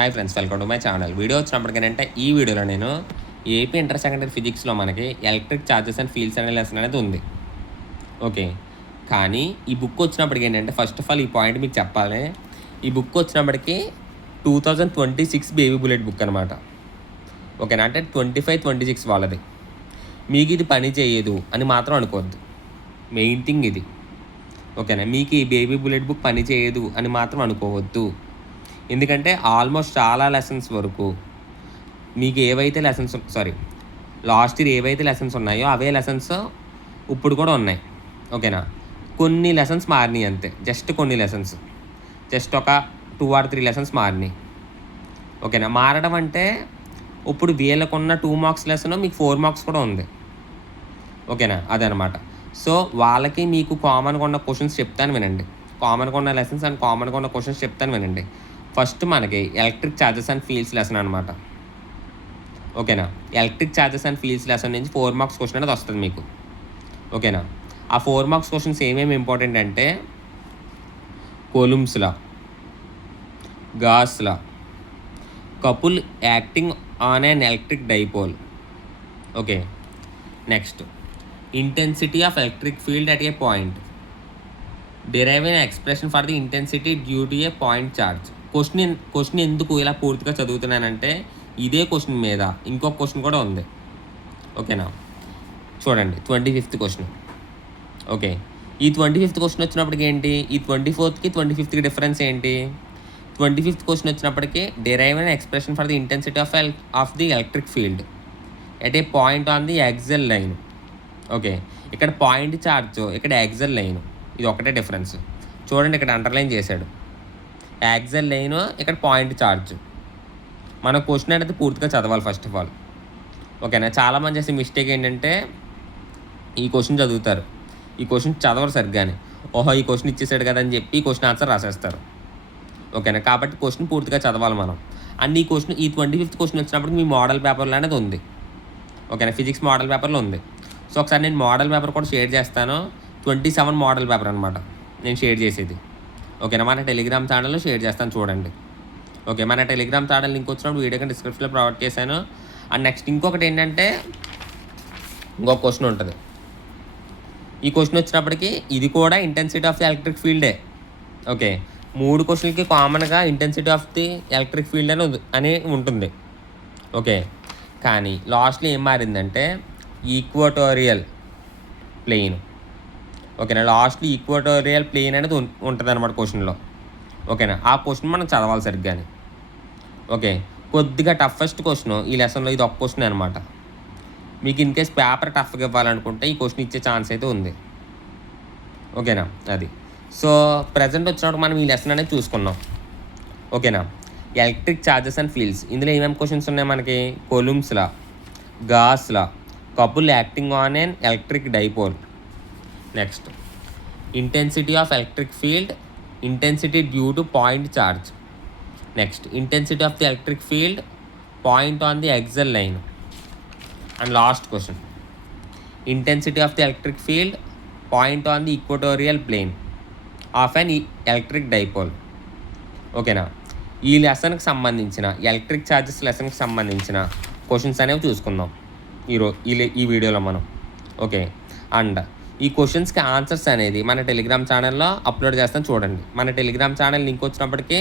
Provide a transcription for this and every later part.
Hi friends, welcome to my channel. Video వచ్చినప్పటికేనంటే ఈ వీడియోలో నేను ఏపీ ఇంటర్ సెకండరీ ఫిజిక్స్లో మనకి ఎలక్ట్రిక్ ఛార్జెస్ అండ్ ఫీల్డ్స్ అనే లెసన్ అనేది ఉంది. ఓకే, కానీ ఈ బుక్ వచ్చినప్పటికి ఏంటంటే ఫస్ట్ ఆఫ్ ఆల్ ఈ పాయింట్ మీకు చెప్పాలి. ఈ బుక్ వచ్చినప్పటికీ 2026 బేబీ బుల్లెట్ బుక్ అనమాట. ఓకేనా, అంటే 25-26 వాళ్ళది. మీకు ఇది పని చేయదు అని మాత్రం అనుకోవద్దు. మెయిన్ థింగ్ ఇది. ఓకేనా, మీకు ఈ బేబీ బుల్లెట్ బుక్ పని చేయదు అని మాత్రం అనుకోవద్దు. ఎందుకంటే ఆల్మోస్ట్ చాలా లెసన్స్ వరకు మీకు ఏవైతే లాస్ట్ ఇయర్ ఏవైతే లెసన్స్ ఉన్నాయో అవే లెసన్స్ ఇప్పుడు కూడా ఉన్నాయి. ఓకేనా, కొన్ని లెసన్స్ మారినాయి అంతే, జస్ట్ కొన్ని లెసన్స్, జస్ట్ ఒక 2 or 3 లెసన్స్ మారినాయి. ఓకేనా, మారడం అంటే ఇప్పుడు వీళ్ళకున్న 2 మార్క్స్ లెసన్ మీకు 4 మార్క్స్ కూడా ఉంది. ఓకేనా, అదనమాట. సో వాళ్ళకి మీకు కామన్గా ఉన్న క్వశ్చన్స్ చెప్తాను వినండి. కామన్గా ఉన్న లెసన్స్ అండ్ కామన్గా ఉన్న క్వశ్చన్స్ చెప్తాను వినండి. ఫస్ట్ మనకి electric charges and fields lesson అనమాట. ఓకేనా, electric charges and fields lesson నుంచి 4 మార్క్స్ క్వశ్చన్ అనేది వస్తుంది మీకు. ఓకేనా, ఆ 4 మార్క్స్ క్వశ్చన్స్ ఏమేమి ఇంపార్టెంట్ అంటే Coulomb's law, Gauss law, couple acting on an electric dipole. Okay, next intensity of electric field at a point, derive an expression for the intensity due to a point charge. Question ఎందుకు ఇలా పూర్తిగా చదువుతున్నానంటే ఇదే question మీద ఇంకొక question కూడా ఉంది. ఓకేనా, చూడండి 25th క్వశ్చన్. ఓకే, ఈ 25th క్వశ్చన్ వచ్చినప్పటికి ఏంటి, ఈ 24th 25th డిఫరెన్స్ ఏంటి? 25th క్వశ్చన్ వచ్చినప్పటికీ derive an expression for the intensity of the electric field at a point on the axial line. Okay, ఇక్కడ పాయింట్ ఛార్జ్, ఇక్కడ యాక్సిల్ లైన్, ఇది ఒకటే డిఫరెన్స్. చూడండి, ఇక్కడ అండర్లైన్ చేశాడు యాక్సిల్ లైన్, ఇక్కడ పాయింట్ ఛార్జ్. మన క్వశ్చన్ అనేది పూర్తిగా చదవాలి ఫస్ట్ ఆఫ్ ఆల్. ఓకేనా, చాలామంది చేసే మిస్టేక్ ఏంటంటే ఈ క్వశ్చన్ చదువుతారు, ఈ క్వశ్చన్ చదవరు సరిగ్గానే. ఓహో, ఈ క్వశ్చన్ ఇచ్చేసాడు కదా అని చెప్పి ఈ క్వశ్చన్ ఆన్సర్ రాసేస్తారు. ఓకేనా, కాబట్టి క్వశ్చన్ పూర్తిగా చదవాలి మనం. అండ్ ఈ 25th క్వశ్చన్ వచ్చినప్పుడు మీ మోడల్ పేపర్లో అనేది ఉంది. ఓకేనా, ఫిజిక్స్ మోడల్ పేపర్లో ఉంది. సో ఒకసారి నేను మోడల్ పేపర్ కూడా షేర్ చేస్తాను. 27 మోడల్ పేపర్ అనమాట నేను షేర్ చేసేది. ఓకేనా, మన టెలిగ్రామ్ ఛానల్లో షేర్ చేస్తాను చూడండి. ఓకే, మన టెలిగ్రామ్ ఛానల్ లింక్ వచ్చినప్పుడు వీడియో కింద డిస్క్రిప్షన్లో ప్రొవైడ్ చేశాను. అండ్ నెక్స్ట్ ఇంకొకటి ఏంటంటే ఇంకొక క్వశ్చన్ ఉంటుంది. ఈ క్వశ్చన్ వచ్చినప్పటికీ ఇది కూడా ఇంటెన్సిటీ ఆఫ్ ది ఎలక్ట్రిక్ ఫీల్డే. ఓకే, 3 క్వశ్చన్లకి కామన్గా intensity of the electric field అని ఉంటుంది. ఓకే, కానీ లాస్ట్లో ఏం మారిందంటే ఈక్వటోరియల్ ప్లేన్. ఓకేనా, లాస్ట్లో ఈక్వటోరియల్ ప్లేన్ అనేది ఉంటుంది అనమాట క్వశ్చన్లో. ఓకేనా, ఆ క్వశ్చన్ మనం చదవాలి సరిగ్గానే. ఓకే, కొద్దిగా టఫెస్ట్ క్వశ్చన్ ఈ లెసన్లో ఇది ఒక క్వశ్చన్ అనమాట. మీకు ఇన్ కేస్ పేపర్ టఫ్గా ఇవ్వాలనుకుంటే ఈ క్వశ్చన్ ఇచ్చే ఛాన్స్ అయితే ఉంది. ఓకేనా, అది. సో ప్రజెంట్ వచ్చినప్పుడు మనం ఈ లెసన్ అనేది చూసుకున్నాం. ఓకేనా, ఎలక్ట్రిక్ ఛార్జెస్ అండ్ ఫీల్డ్స్, ఇందులో ఏమేమి క్వశ్చన్స్ ఉన్నాయి మనకి? Coulomb's law, Gauss law, couple acting on an electric dipole. Next intensity of electric field, intensity due to point charge. Next intensity of the electric field, point on the axial line. And last question intensity of the electric field, point on the equatorial plane of an electric dipole. ఓకేనా, ఈ లెసన్కి సంబంధించిన electric charges లెసన్కి సంబంధించిన questions అనేవి చూసుకుందాం ఈ వీడియోలో మనం. Okay, and ఈ క్వశ్చన్స్కి ఆన్సర్స్ అనేది మన టెలిగ్రామ్ ఛానల్లో అప్లోడ్ చేస్తాను చూడండి. మన టెలిగ్రామ్ ఛానల్ లింక్ వచ్చినప్పటికీ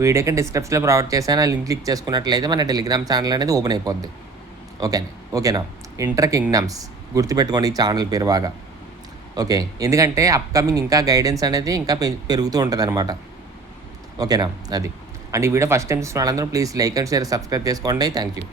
వీడియోకి డిస్క్రిప్షన్లో ప్రొవైడ్ చేశాను. ఆ లింక్ క్లిక్ చేసుకున్నట్లయితే మన టెలిగ్రామ్ ఛానల్ అనేది ఓపెన్ అయిపోద్ది. ఓకేనా, ఇంటర్ కింగ్డమ్స్ గుర్తుపెట్టుకోండి ఈ ఛానల్ పేరు బాగా. ఓకే, ఎందుకంటే అప్కమింగ్ ఇంకా గైడెన్స్ అనేది ఇంకా పెరుగుతూ ఉంటుంది అనమాట. ఓకేనా, అది. అండ్ ఈ వీడియో ఫస్ట్ టైం చూసిన వాళ్ళందరూ please like and share, subscribe చేసుకోండి. Thank you.